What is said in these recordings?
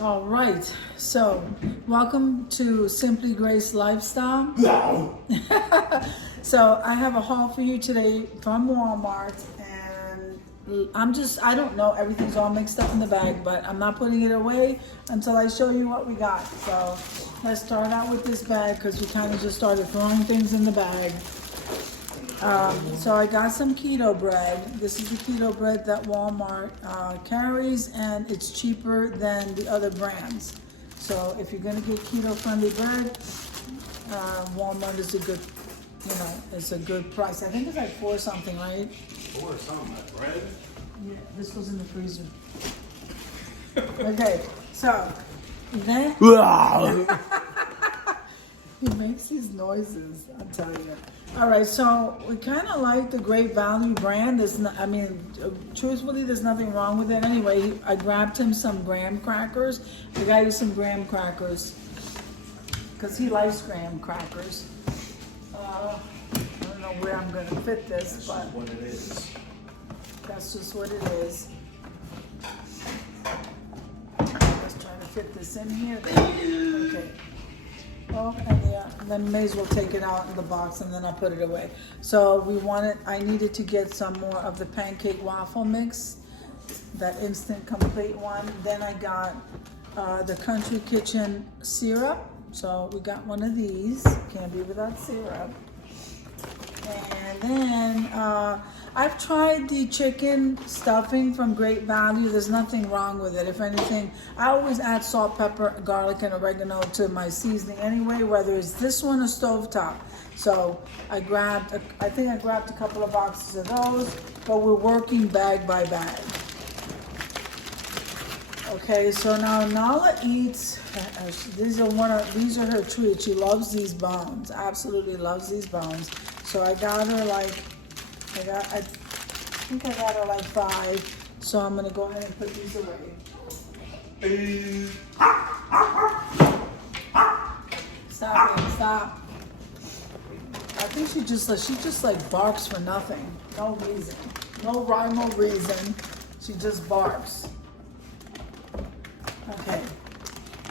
All right, so welcome to Simply Grace Lifestyle. No. So I have a haul for you today from Walmart, and I don't know, everything's all mixed up in the bag, but I'm not putting it away until I show you what we got. So let's start out with this bag because we kind of just started throwing things in the bag. So I got some keto bread. This is the keto bread that Walmart carries, and it's cheaper than the other brands. So if you're gonna get keto-friendly bread, Walmart is a good, it's a good price. I think it's like $4 something, right? Or something like bread. Yeah, this was in the freezer. Okay, so then he makes these noises, I'll tell you. All right, so we kind of like the Great Value brand. Truthfully, there's nothing wrong with it. Anyway, I grabbed him some graham crackers. I got you some graham crackers because he likes graham crackers. I don't know where I'm gonna fit this, but What it is. that's just what it is. Let's try to fit this in here. Okay. Well, and then may as well take it out in the box and then I'll put it away. So I needed to get some more of the pancake waffle mix, that instant complete one. Then I got the Country Kitchen syrup. So we got one of these, can't be without syrup. And then I've tried the chicken stuffing from Great Value. There's nothing wrong with it. If anything, I always add salt, pepper, garlic, and oregano to my seasoning anyway, whether it's this one or stovetop. So I think I grabbed a couple of boxes of those, but we're working bag by bag. Okay, so now Nala eats, these are her treats. She loves these bones, absolutely loves these bones. So I got her I think I got her like 5. So I'm gonna go ahead and put these away. Stop it, stop. I think she just like barks for nothing. No reason. No rhyme or reason. She just barks. Okay.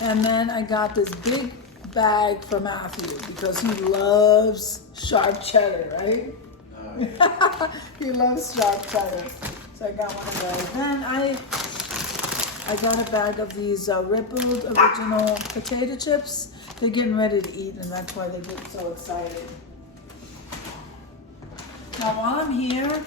And then I got this big bag for Matthew because he loves sharp cheddar, right? He loves sharp cheddar. So I got one of those. Then I got a bag of these Rippled original potato chips. They're getting ready to eat, and that's why they get so excited. Now while I'm here,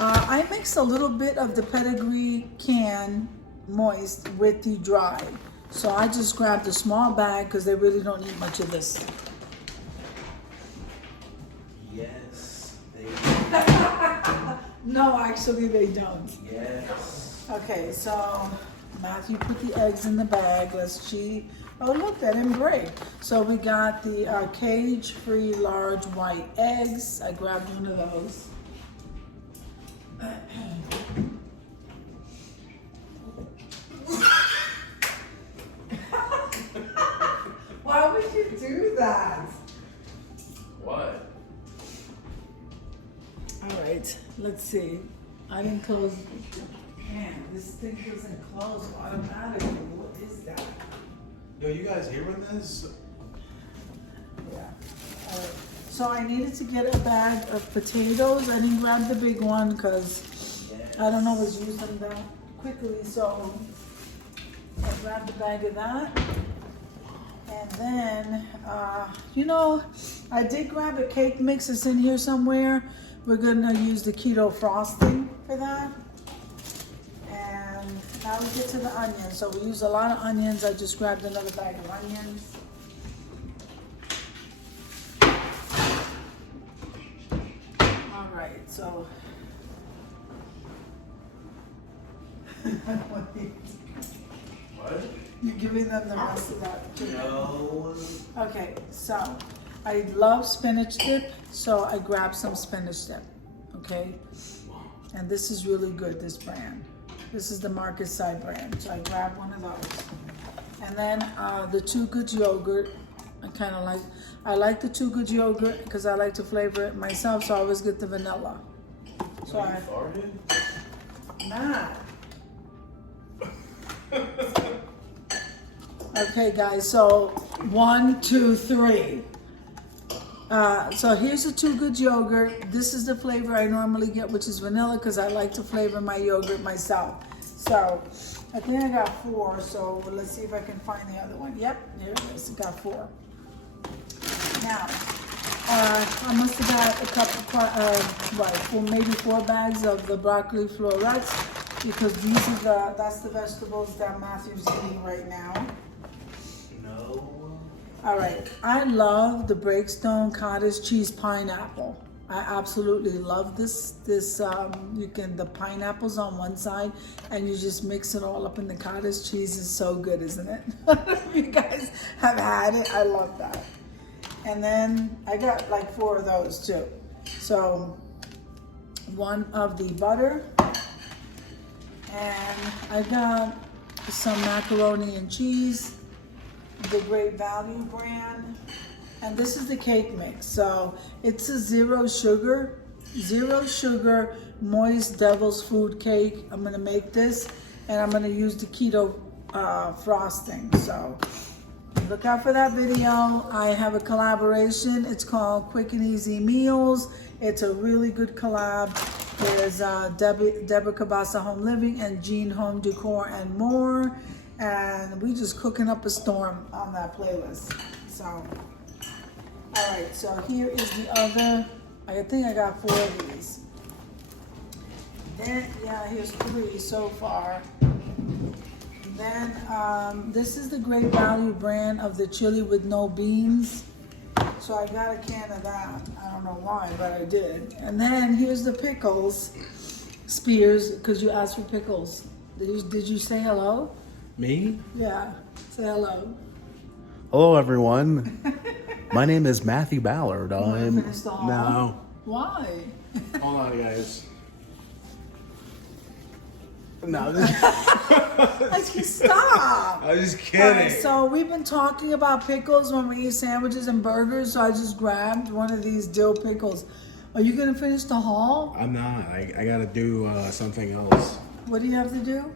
I mix a little bit of the pedigree can moist with the dry. So I just grabbed a small bag because they really don't eat much of this. Yes, they No, actually they don't. Yes. Okay, so Matthew put the eggs in the bag. Let's see. Oh, look, that didn't break. So we got the cage-free large white eggs. I grabbed one of those. Why would you do that? What? All right, let's see. I didn't close. Man, this thing doesn't close automatically. What is that? Yo, you guys hearing this? Yeah. All right. So I needed to get a bag of potatoes. I didn't grab the big one because I don't always use them that quickly. So I grabbed a bag of that. And then, I did grab a cake mix. It's in here somewhere. We're gonna use the keto frosting for that. And now we get to the onions. So we use a lot of onions. I just grabbed another bag of onions. All right, so. What? You're giving them the rest of that too. No. Okay, so I love spinach dip, so I grabbed some spinach dip, okay? And this is really good, this brand. This is the Market Side brand, so I grabbed one of those. And then the Too Good yogurt, I like the Too Good yogurt because I like to flavor it myself, so I always get the vanilla. So I farted? Nah. Okay, guys, so 1, 2, 3. So here's the Too Good yogurt. This is the flavor I normally get, which is vanilla, because I like to flavor my yogurt myself. So I think I got 4, so let's see if I can find the other one. Yep, there it is, I got 4. Now, I must have got a couple, maybe 4 bags of the broccoli florets, because that's the vegetables that Matthew's eating right now. No. All right, I love the Breakstone cottage cheese pineapple. I absolutely love this. The pineapple's on one side, and you just mix it all up in the cottage cheese. Is so good, isn't it? You guys have had it. I love that. And then I got like 4 of those too. So 1 of the butter, and I got some macaroni and cheese, the Great Value brand, and this is the cake mix. So it's a zero sugar moist devil's food cake. I'm gonna make this, and I'm gonna use the keto frosting. So look out for that video. I have a collaboration. It's called Quick and Easy Meals. It's a really good collab. There's Deborah Cabasa Home Living and Jean Home Decor and more. And we just cooking up a storm on that playlist. So, all right, so here is the other. I think I got 4 of these. Then, yeah, here's 3 so far. Then, this is the Great Value brand of the chili with no beans. So I got a can of that. I don't know why, but I did. And then here's the pickles, Spears, because you asked for pickles. Did you say hello? Me? Yeah, say hello. Hello, everyone. My name is Matthew Ballard. You wanna finish the haul? No. Why? Hold on, guys. No. I can stop. I was just All kidding. right, so we've been talking about pickles when we eat sandwiches and burgers, so I just grabbed one of these dill pickles. Are you gonna finish the haul? I'm not. I gotta do something else. What do you have to do?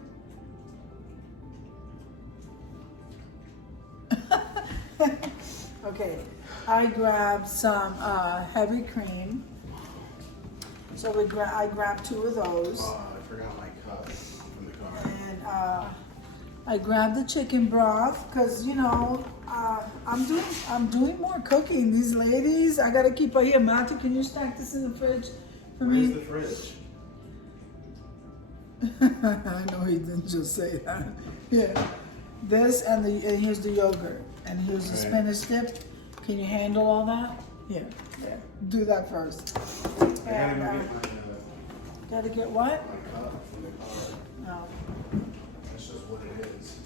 Okay, I grabbed some heavy cream. So I grabbed 2 of those. I forgot my cup in the car. And I grabbed the chicken broth because I'm doing more cooking. These ladies, I gotta keep here. Matthew, can you stack this in the fridge for Where's me? the fridge? I know he didn't just say that. Yeah, this and here's the yogurt and here's the Right. spinach dip. Can you handle all that? Yeah, do that first. I gotta And, go get gotta get what? my cup from the car. No. That's just what it is.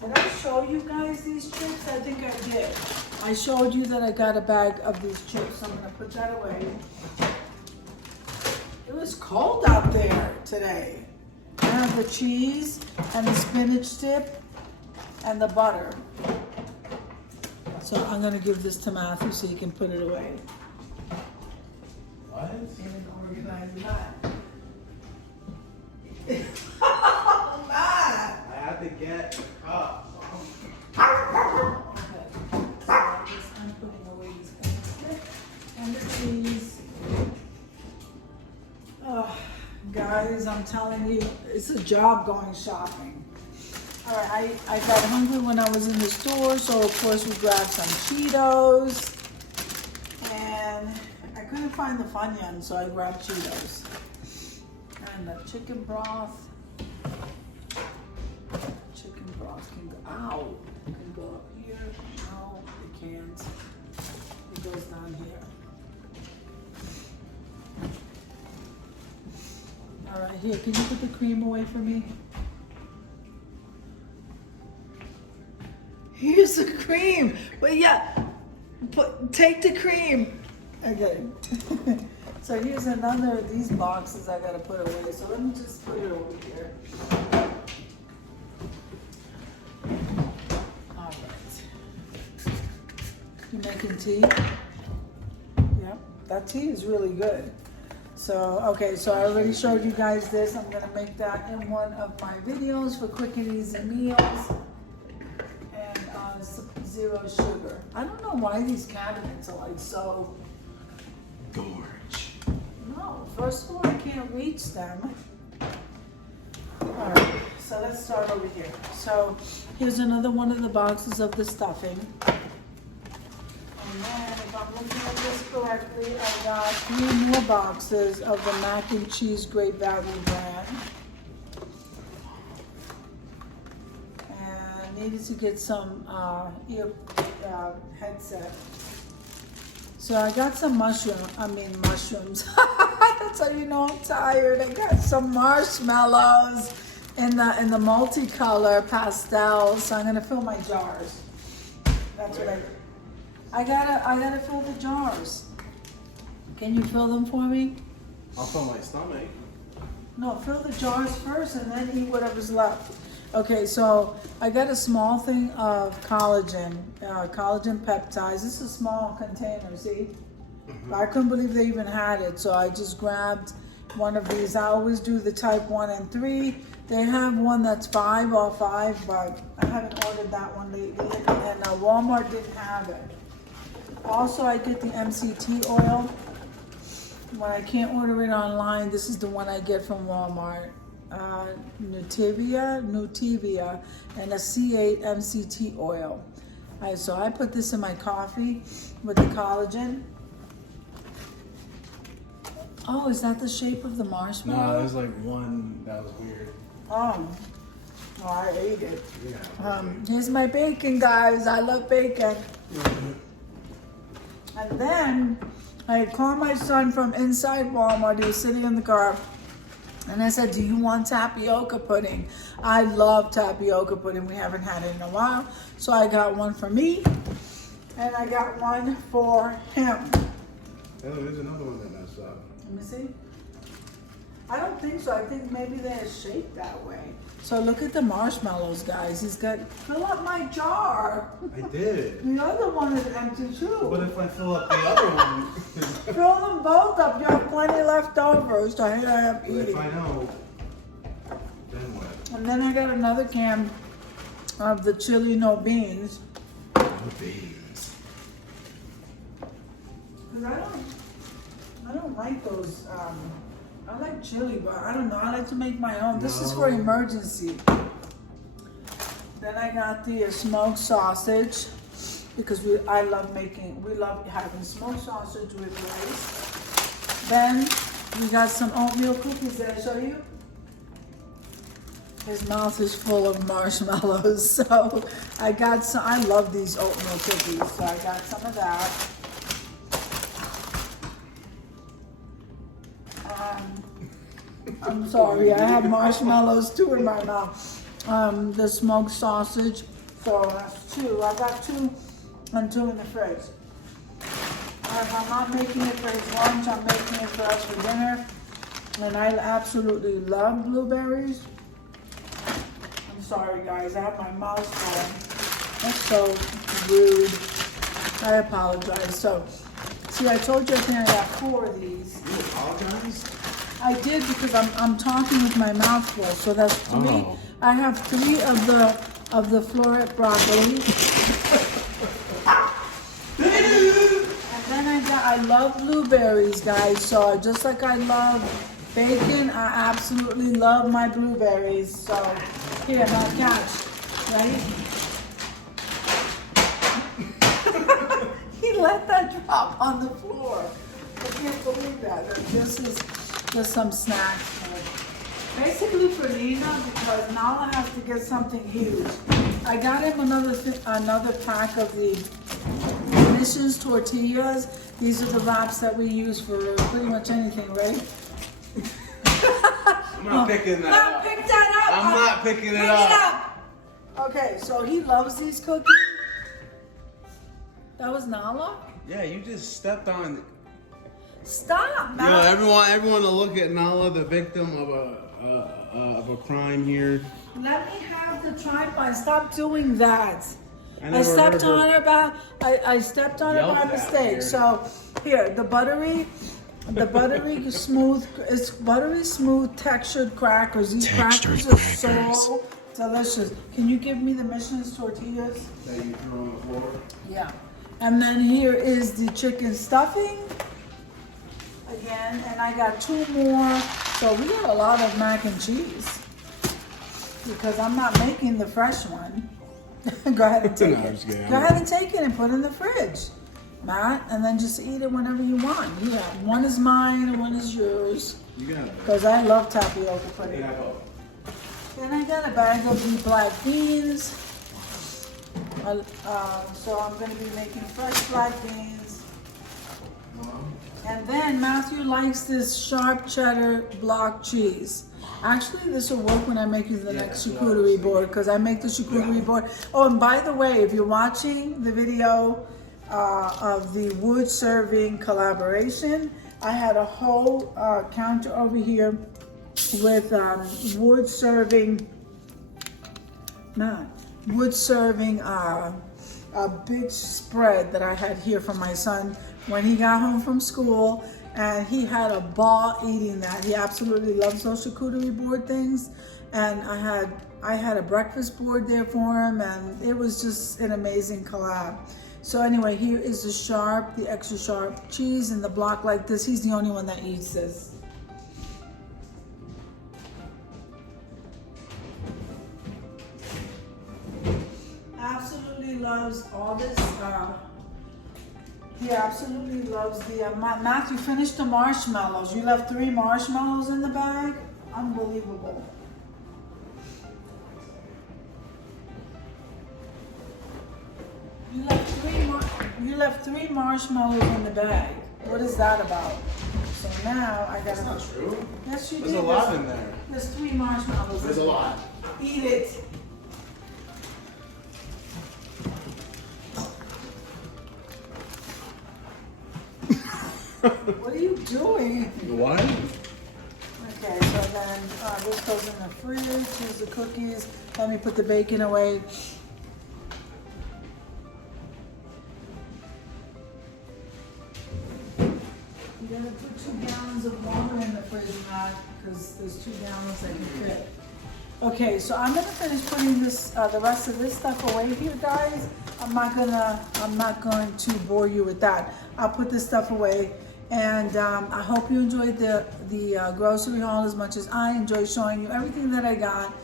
Did I show you guys these chips? I think I did. I showed you that I got a bag of these chips. I'm gonna put that away. It was cold out there today. I have the cheese and the spinach dip and the butter. So I'm gonna give this to Matthew so he can put it away. What? And organize that. Oh, Matt! I had to get a cup. Okay, so I'm putting away these things. And the cheese. Oh, guys, I'm telling you, it's a job going shopping. All right, I got hungry when I was in the store, so of course we grabbed some Cheetos. And I couldn't find the Funyuns, so I grabbed Cheetos. And the chicken broth. Chicken broth can go, ow, it can go up here. No, it can't. It goes down here. All right, here, can you put the cream away for me? Here's the cream. But yeah, take the cream. Okay. So here's another of these boxes I gotta put away. So let me just put it over here. All right. You making tea? Yep, that tea is really good. So So, okay, so I already showed you guys this. I'm gonna make that in one of my videos for quick and easy meals. And zero sugar. I don't know why these cabinets are like so... Gorge. No, first of all, I can't reach them. Alright, so let's start over here. So, here's another one of the boxes of the stuffing. And then, if I'm looking at this correctly, I got 3 more boxes of the mac and cheese Great Value brand. And I needed to get some headset. So I got some mushrooms. That's how you know I'm tired. I got some marshmallows in the multicolor pastels. So I'm gonna fill my jars. That's what I gotta fill the jars. Can you fill them for me? I'll fill my stomach. No, fill the jars first and then eat whatever's left. Okay, so I got a small thing of collagen peptides. This is a small container, see? I couldn't believe they even had it, so I just grabbed one of these. I always do the type 1 and 3. They have one that's 5 or 5, but I haven't ordered that one lately. And Walmart didn't have it. Also, I get the MCT oil. When I can't order it online, this is the one I get from Walmart. Nutivia, and a C8 MCT oil. Alright, so I put this in my coffee with the collagen. Oh, is that the shape of the marshmallow? No, there's like one that was weird. Oh, I ate it. Yeah. Here's my bacon, guys. I love bacon. And then I had called my son from inside Walmart. He was sitting in the car. And I said, do you want tapioca pudding? I love tapioca pudding. We haven't had it in a while. So I got one for me. And I got one for him. Oh, there's another one that messed up. Let me see. I don't think so. I think maybe they're shaped that way. So look at the marshmallows, guys. He's got, fill up my jar. I did. The other one is empty too. What if I fill up the other one? Fill them both up. You have plenty left over. So here I am If eating. I know, then what? And then I got another can of the chili no beans. No beans. Cause I don't like those. I like chili, but I don't know. I like to make my own. This is for emergency. Then I got the smoked sausage because we love having smoked sausage with rice. Then we got some oatmeal cookies. Did I show you? His mouth is full of marshmallows, so I got some. I love these oatmeal cookies, so I got some of that. I'm sorry, I have marshmallows too in my mouth. The smoked sausage, so that's 2. I got 2 and 2 in the fridge. I'm not making it for his lunch, I'm making it for us for dinner. And I absolutely love blueberries. I'm sorry guys, I have my mouth full. That's so rude. I apologize. So, see, I told you I think I got 4 of these. You apologize? I did because I'm talking with my mouth full, so that's 3. Oh. I have 3 of the floret broccoli. And then I love blueberries, guys. So just like I love bacon, I absolutely love my blueberries. So here, now catch. Ready? He let that drop on the floor. I can't believe that. This is just some snacks. Basically for Nina, because Nala has to get something huge. I got him another pack of the Missions tortillas. These are the wraps that we use for pretty much anything, right? I'm not picking that up. Pick that up. I'm not picking it Pick up. it up. Okay, so he loves these cookies. That was Nala? Yeah, you just stepped on. Stop, You man. know, everyone to look at Nala, the victim of a crime here. Let me have the tripod. Stop doing that. I never stepped heard on her by I stepped on her yelled by that mistake. weird. So here, the buttery The buttery smooth, it's buttery smooth textured crackers. These Textured crackers are crackers. so delicious. Can you give me the Michelin's tortillas? That you threw on the floor. Yeah. And then here is the chicken stuffing. Again, and I got 2 more. So we got a lot of mac and cheese. Because I'm not making the fresh one. Go ahead and take No, I'm it. just kidding. Go ahead and take it and put it in the fridge, Matt, and then just eat it whenever you want. Yeah, one is mine and one is yours. You got it. Because I love tapioca pudding. Yeah, both. Then I got a bag of the black beans. So I'm going to be making fresh black beans. And then Matthew likes this sharp cheddar block cheese. Actually, this will work when I make you the next charcuterie board, because I make the charcuterie board. Oh, and by the way, if you're watching the video of the wood serving collaboration, I had a whole counter over here with wood serving a big spread that I had here for my son when he got home from school, and he had a ball eating that. He absolutely loves those charcuterie board things, and I had a breakfast board there for him, and it was just an amazing collab. So anyway, here is the extra sharp cheese in the block like this. He's the only one that eats this. Absolutely loves all this. He absolutely loves the, Matthew, finished the marshmallows. You left 3 marshmallows in the bag? Unbelievable. You left 3 marshmallows in the bag. What is that about? So now I gotta. That's not true. Yes, you There's did. a lot in there. There's 3 marshmallows. There's a lot. Eat it. What are you doing? What? Okay, so then this goes in the fridge. Here's the cookies. Let me put the bacon away. You gotta put 2 gallons of water in the fridge, Matt, because there's 2 gallons that can fit. Okay, so I'm gonna finish putting this, the rest of this stuff away here, guys. I'm not going to bore you with that. I'll put this stuff away, and I hope you enjoyed the grocery haul as much as I enjoyed showing you everything that I got,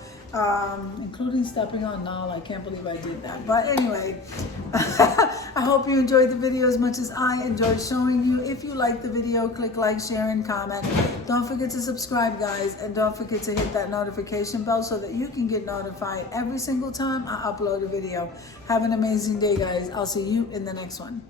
including stepping on Nal. I can't believe I did that. But anyway, I hope you enjoyed the video as much as I enjoyed showing you. If you liked the video, click like, share, and comment. Don't forget to subscribe, guys, and don't forget to hit that notification bell so that you can get notified every single time I upload a video. Have an amazing day, guys. I'll see you in the next one.